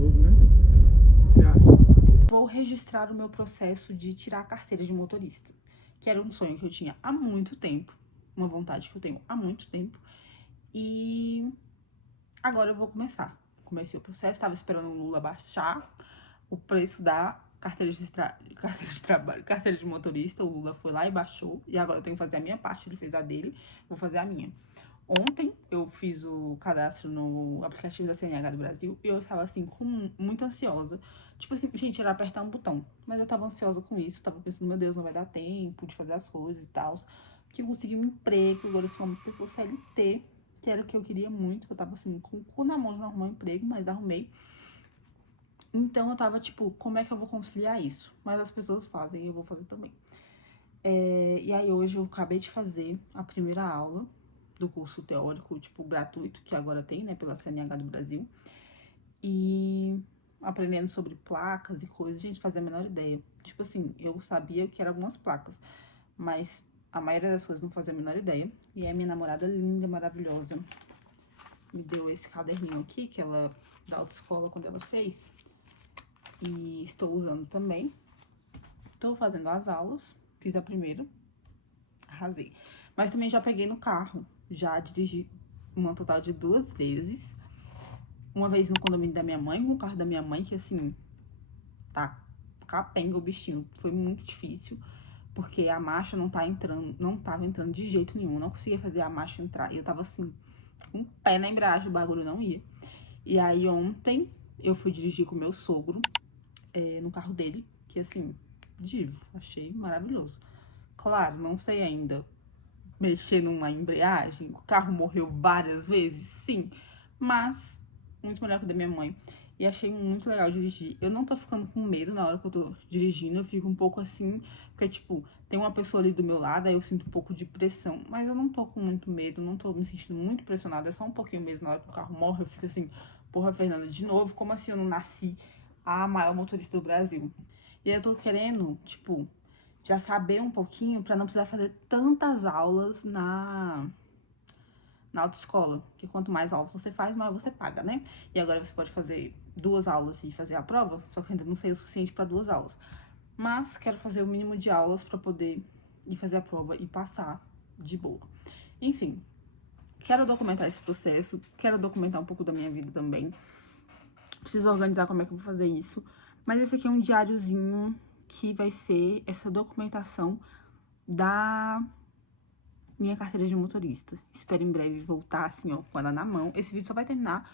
novo, né? O que você acha? Vou registrar o meu processo de tirar a carteira de motorista, que era um sonho que eu tinha há muito tempo, uma vontade que eu tenho há muito tempo, e agora eu vou começar. Comecei o processo, estava esperando o Lula baixar o preço da carteira de motorista. O Lula foi lá e baixou, e agora eu tenho que fazer a minha parte, ele fez a dele, vou fazer a minha. Ontem eu fiz o cadastro no aplicativo da CNH do Brasil e eu estava assim, muito ansiosa. Tipo assim, gente, era apertar um botão. Mas eu tava ansiosa com isso, tava pensando, meu Deus, não vai dar tempo de fazer as coisas e tal. Que eu consegui um emprego, agora eu sou uma pessoa CLT, que era o que eu queria muito, que eu tava assim, com o cu na mão de não arrumar um emprego, mas arrumei. Então eu tava tipo, como é que eu vou conciliar isso? Mas as pessoas fazem e eu vou fazer também. E aí hoje eu acabei de fazer a primeira aula do curso teórico, tipo, gratuito, que agora tem, né, pela CNH do Brasil. E aprendendo sobre placas e coisas, gente, fazia a menor ideia. Tipo assim, eu sabia que eram algumas placas, mas a maioria das coisas não fazia a menor ideia. E aí minha namorada linda, maravilhosa, me deu esse caderninho aqui, que ela, da autoescola, quando ela fez. E estou usando também. Estou fazendo as aulas, fiz a primeira, arrasei. Mas também já peguei no carro, já dirigi uma total de 2 vezes. Uma vez no condomínio da minha mãe, com o carro da minha mãe, que assim, tá capenga o bichinho. Foi muito difícil, porque a marcha não tá entrando, não tava entrando de jeito nenhum. Não conseguia fazer a marcha entrar. E eu tava assim, com o pé na embreagem, o bagulho não ia. E aí ontem eu fui dirigir com o meu sogro, no carro dele, que assim, divo, achei maravilhoso. Claro, não sei ainda mexer numa embreagem, o carro morreu várias vezes, sim, mas muito melhor que o da minha mãe. E achei muito legal dirigir. Eu não tô ficando com medo na hora que eu tô dirigindo, eu fico um pouco assim, porque, tipo, tem uma pessoa ali do meu lado, aí eu sinto um pouco de pressão, mas eu não tô com muito medo, não tô me sentindo muito pressionada, é só um pouquinho mesmo. Na hora que o carro morre, eu fico assim, porra, Fernanda, de novo, como assim eu não nasci a maior motorista do Brasil? E aí eu tô querendo, tipo, já saber um pouquinho para não precisar fazer tantas aulas na autoescola, que quanto mais aulas você faz, mais você paga, né? E agora você pode fazer 2 aulas e fazer a prova, só que ainda não sei o suficiente para 2 aulas. Mas quero fazer o mínimo de aulas para poder ir fazer a prova e passar de boa. Enfim, quero documentar esse processo, quero documentar um pouco da minha vida também. Preciso organizar como é que eu vou fazer isso. Mas esse aqui é um diáriozinho que vai ser essa documentação da minha carteira de motorista. Espero em breve voltar assim, ó, com ela na mão. Esse vídeo só vai terminar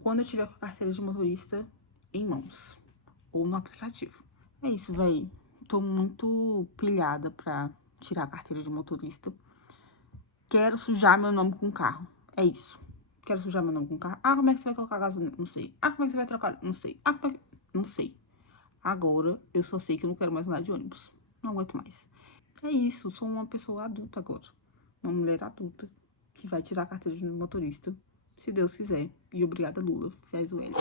quando eu tiver com a carteira de motorista em mãos. Ou no aplicativo. É isso, véi. Tô muito pilhada pra tirar a carteira de motorista. Quero sujar meu nome com o carro. É isso. Quero sujar meu nome com o carro. Ah, como é que você vai colocar gasolina? Não sei. Ah, como é que você vai trocar? Não sei. Ah, como é que... Não sei. Agora, eu só sei que eu não quero mais andar de ônibus. Não aguento mais. É isso, sou uma pessoa adulta agora. Uma mulher adulta que vai tirar a carteira de motorista, se Deus quiser. E obrigada, Lula. Faz o L.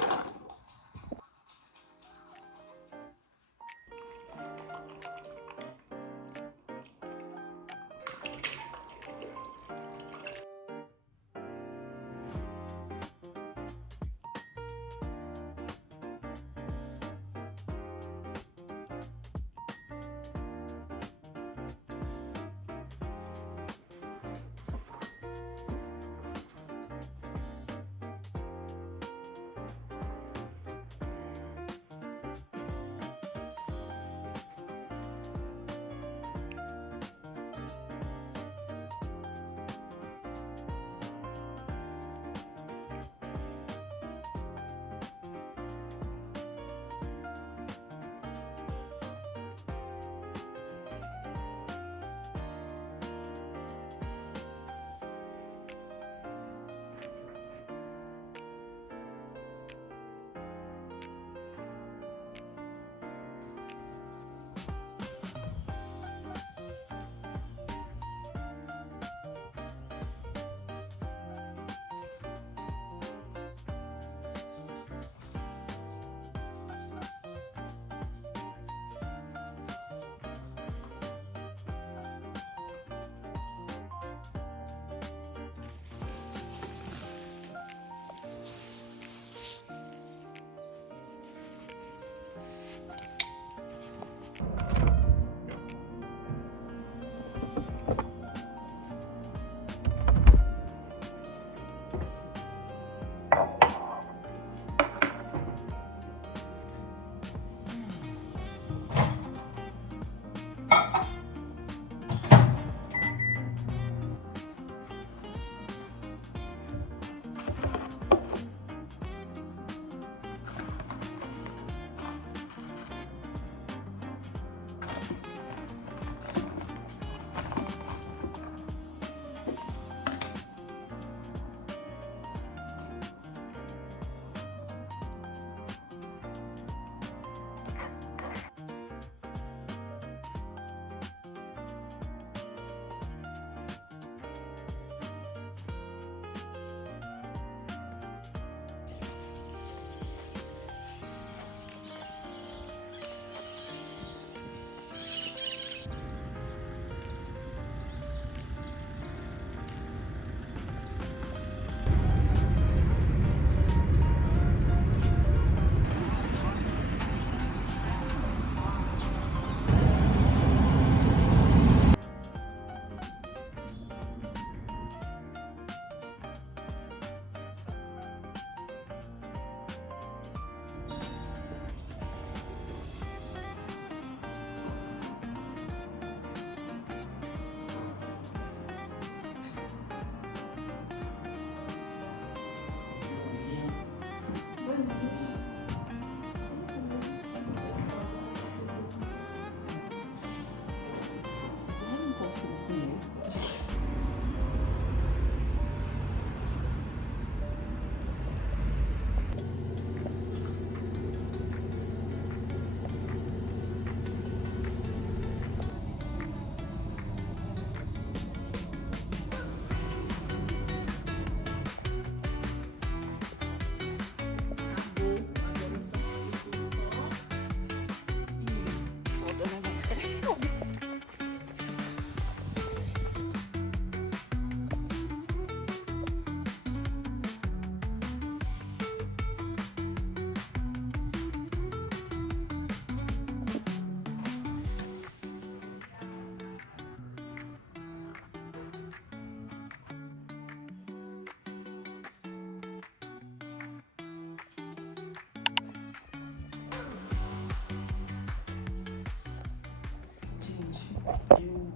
eu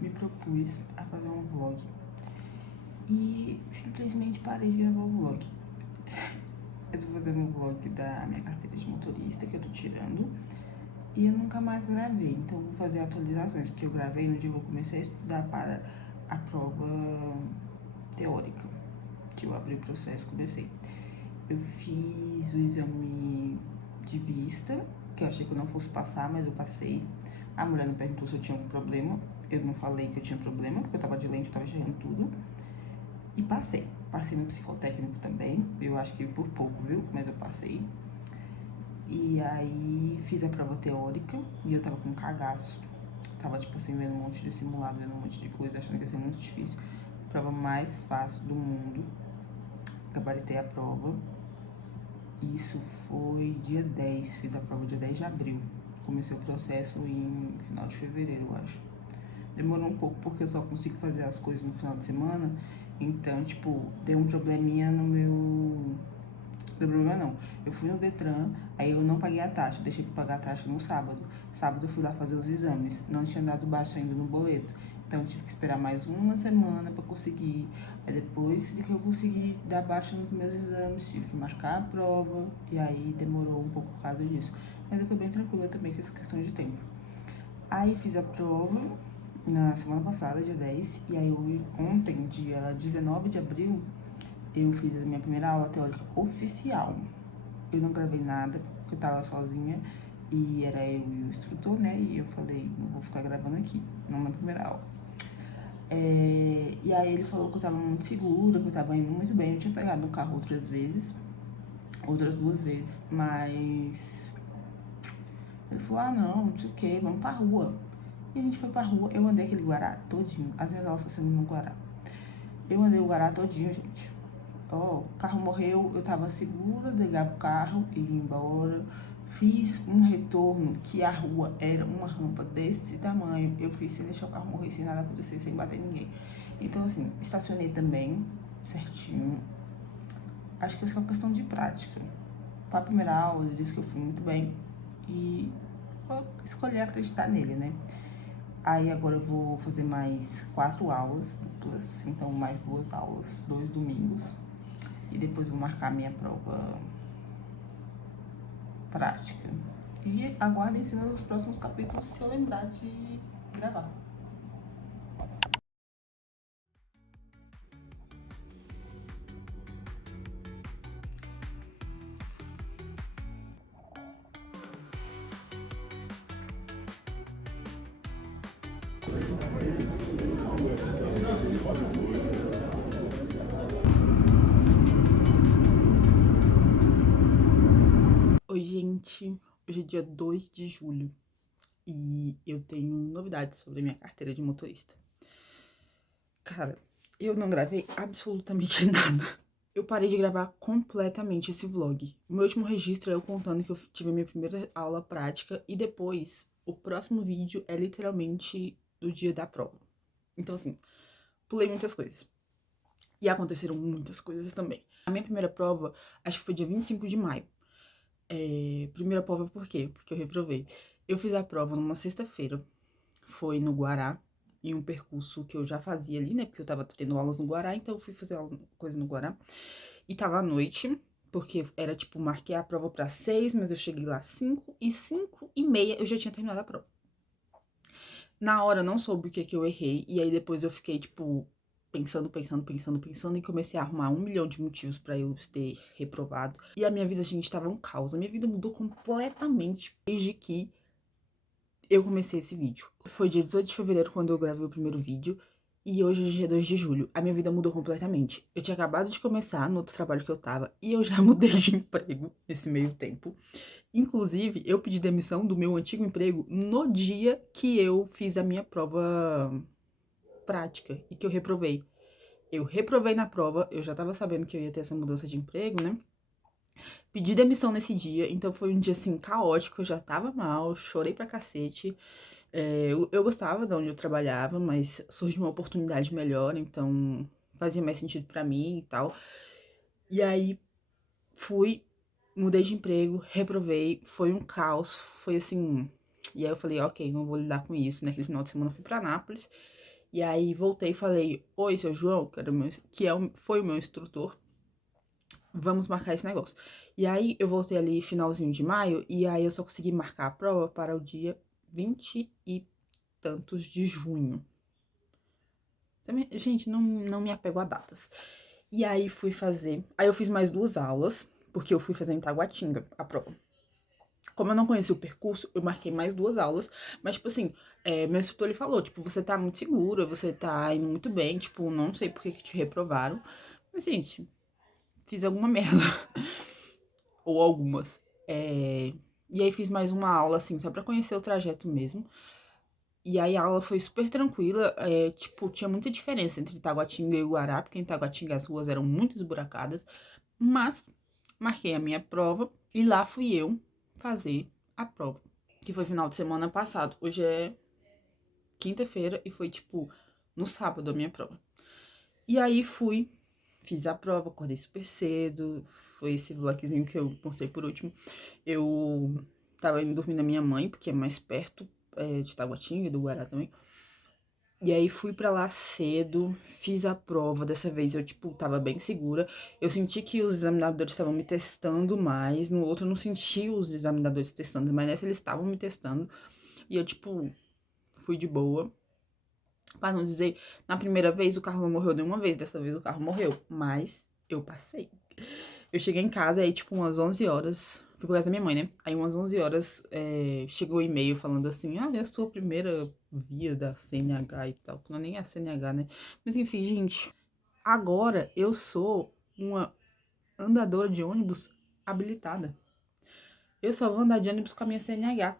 me propus a fazer um vlog e simplesmente parei de gravar o vlog. Eu tô fazendo um vlog da minha carteira de motorista que eu tô tirando e eu nunca mais gravei, então eu vou fazer atualizações, porque eu gravei no dia que eu comecei a estudar para a prova teórica, que eu abri o processo e comecei. Eu fiz o exame de vista, que eu achei que eu não fosse passar, mas eu passei. A mulher me perguntou se eu tinha algum problema. Eu não falei que eu tinha problema, porque eu tava de lente, eu tava enxergando tudo. E passei. Passei no psicotécnico também. Eu acho que por pouco, viu? Mas eu passei. E aí fiz a prova teórica e eu tava com um cagaço. Tava, tipo assim, vendo um monte de simulado, vendo um monte de coisa, achando que ia ser muito difícil. Prova mais fácil do mundo. Gabaritei a prova. Isso foi dia 10, fiz a prova dia 10 de abril. Comecei o processo em final de fevereiro, eu acho. Demorou um pouco porque eu só consigo fazer as coisas no final de semana. Então, tipo, deu um probleminha no meu... Não deu problema não. Eu fui no Detran, aí eu não paguei a taxa, deixei pra pagar a taxa no sábado. Sábado eu fui lá fazer os exames, não tinha dado baixo ainda no boleto. Então eu tive que esperar mais uma semana pra conseguir. Aí depois de que eu consegui dar baixa nos meus exames, tive que marcar a prova. E aí demorou um pouco por causa disso. Mas eu tô bem tranquila também com essa questão de tempo. Aí fiz a prova na semana passada, dia 10. E aí ontem, dia 19 de abril, eu fiz a minha primeira aula teórica oficial. Eu não gravei nada, porque eu tava sozinha e era eu e o instrutor, né? E eu falei, não vou ficar gravando aqui, não na primeira aula. E aí ele falou que eu tava muito segura, que eu tava indo muito bem. Eu tinha pegado no carro outras vezes, outras 2 vezes, mas ele falou, ah não, não sei o que, vamos pra rua. E a gente foi pra rua, eu andei aquele Guará todinho, as minhas aulas estão sendo no Guará. Eu andei o Guará todinho, gente. Ó, o carro morreu, eu tava segura, ligava o carro e ia embora. Fiz um retorno que a rua era uma rampa desse tamanho. Eu fiz sem deixar o carro morrer, sem nada acontecer, sem bater ninguém. Então, assim, estacionei também, certinho. Acho que é só questão de prática. Pra primeira aula, eu disse que eu fui muito bem. E eu escolhi acreditar nele, né? Aí agora eu vou fazer mais 4 aulas duplas, então mais 2 aulas, 2 domingos. E depois vou marcar minha prova prática. E aguardem cenas dos próximos capítulos se eu lembrar de gravar. Oi, gente. Hoje é dia 2 de julho e eu tenho novidades sobre a minha carteira de motorista. Cara, eu não gravei absolutamente nada. Eu parei de gravar completamente esse vlog. O meu último registro é eu contando que eu tive a minha primeira aula prática e depois o próximo vídeo é literalmente do dia da prova. Então, assim, pulei muitas coisas. E aconteceram muitas coisas também. A minha primeira prova, acho que foi dia 25 de maio. Primeira prova por quê? Porque eu reprovei. Eu fiz a prova numa sexta-feira. Foi no Guará, em um percurso que eu já fazia ali, né? Porque eu tava tendo aulas no Guará, então eu fui fazer coisa no Guará. E tava à noite, porque era tipo, marquei a prova pra 6, mas eu cheguei lá 5, e 5h30 eu já tinha terminado a prova. Na hora eu não soube o que eu errei, e aí depois eu fiquei, tipo, pensando, e comecei a arrumar 1 milhão de motivos pra eu ter reprovado. E a minha vida, gente, tava um caos. A minha vida mudou completamente desde que eu comecei esse vídeo. Foi dia 18 de fevereiro quando eu gravei o primeiro vídeo. E hoje é dia 2 de julho. A minha vida mudou completamente. Eu tinha acabado de começar no outro trabalho que eu tava. E eu já mudei de emprego nesse meio tempo. Inclusive, eu pedi demissão do meu antigo emprego no dia que eu fiz a minha prova prática. E que eu reprovei. Eu reprovei na prova. Eu já tava sabendo que eu ia ter essa mudança de emprego, né? Pedi demissão nesse dia. Então foi um dia, assim, caótico. Eu já tava mal. Chorei pra cacete. Eu gostava de onde eu trabalhava, mas surgiu uma oportunidade melhor, então fazia mais sentido pra mim e tal. E aí fui, mudei de emprego, reprovei, foi um caos, foi assim, E aí eu falei, ok, não vou lidar com isso. Naquele final de semana eu fui pra Nápoles. E aí voltei e falei, oi, seu João, foi o meu instrutor. Vamos marcar esse negócio. E aí eu voltei ali finalzinho de maio. E aí eu só consegui marcar a prova para o dia 20 e tantos de junho. Também, gente, não me apego a datas. E aí fui fazer. Aí eu fiz mais 2 aulas, porque eu fui fazer em Taguatinga a prova. Como eu não conheci o percurso, eu marquei mais 2 aulas. Mas, tipo assim, meu instrutor ele falou: tipo, você tá muito segura, você tá indo muito bem. Tipo, não sei por que te reprovaram. Mas, gente, fiz alguma merda. Ou algumas. E aí fiz mais uma aula, assim, só pra conhecer o trajeto mesmo. E aí a aula foi super tranquila, tipo, tinha muita diferença entre Taguatinga e Guará, porque em Taguatinga as ruas eram muito esburacadas, mas marquei a minha prova e lá fui eu fazer a prova, que foi final de semana passado. Hoje é quinta-feira e foi, tipo, no sábado a minha prova. E aí fui, fiz a prova, acordei super cedo, foi esse vlogzinho que eu mostrei por último. Eu tava indo dormir na minha mãe, porque é mais perto de Taguatinga e do Guará também. E aí fui pra lá cedo, fiz a prova. Dessa vez eu, tipo, tava bem segura. Eu senti que os examinadores estavam me testando mais. No outro eu não senti os examinadores testando, mas nessa eles estavam me testando. E eu, tipo, fui de boa. Pra não dizer, na primeira vez o carro não morreu nenhuma vez, dessa vez o carro morreu. Mas eu passei. Eu cheguei em casa, aí, tipo, umas 11 horas. Fui por causa da minha mãe, né? Aí, umas 11 horas, chegou o e-mail falando assim: ah, é a sua primeira via da CNH e tal. Que não é nem a CNH, né? Mas, enfim, gente. Agora eu sou uma andadora de ônibus habilitada. Eu só vou andar de ônibus com a minha CNH.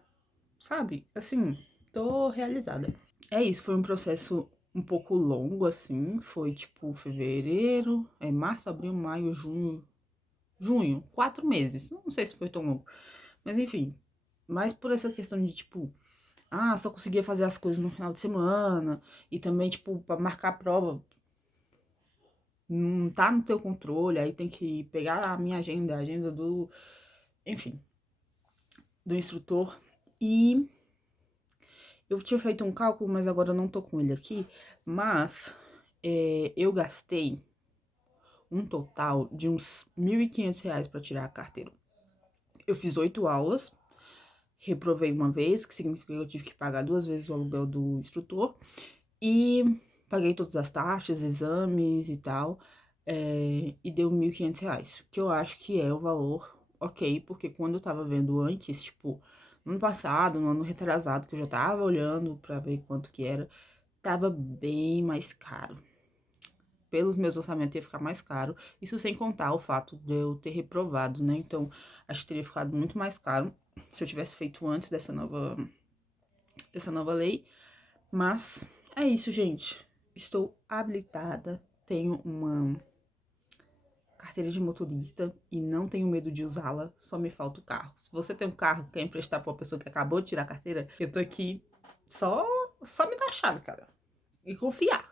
Sabe? Assim, tô realizada. É isso, foi um processo um pouco longo, assim. Foi, tipo, fevereiro, março, abril, maio, junho, 4 meses. Não sei se foi tão longo. Mas enfim. Mas por essa questão de, tipo, só conseguia fazer as coisas no final de semana. E também, tipo, pra marcar a prova. Não tá no teu controle. Aí tem que pegar a minha agenda, a agenda do. Enfim, do instrutor. E eu tinha feito um cálculo, mas agora eu não tô com ele aqui. Mas eu gastei um total de uns R$ 1.500 pra tirar a carteira. Eu fiz 8 aulas. Reprovei uma vez, que significa que eu tive que pagar 2 vezes o aluguel do instrutor. E paguei todas as taxas, exames e tal. E deu R$ 1.500, que eu acho que é o valor ok, porque quando eu tava vendo antes, tipo, no ano passado, no ano retrasado, que eu já tava olhando pra ver quanto que era, tava bem mais caro. Pelos meus orçamentos ia ficar mais caro. Isso sem contar o fato de eu ter reprovado, né? Então, acho que teria ficado muito mais caro se eu tivesse feito antes dessa nova lei. Mas é isso, gente. Estou habilitada, tenho uma carteira de motorista e não tenho medo de usá-la, só me falta o carro. Se você tem um carro que quer emprestar pra uma pessoa que acabou de tirar a carteira, eu tô aqui só me dar a chave, cara. E confiar.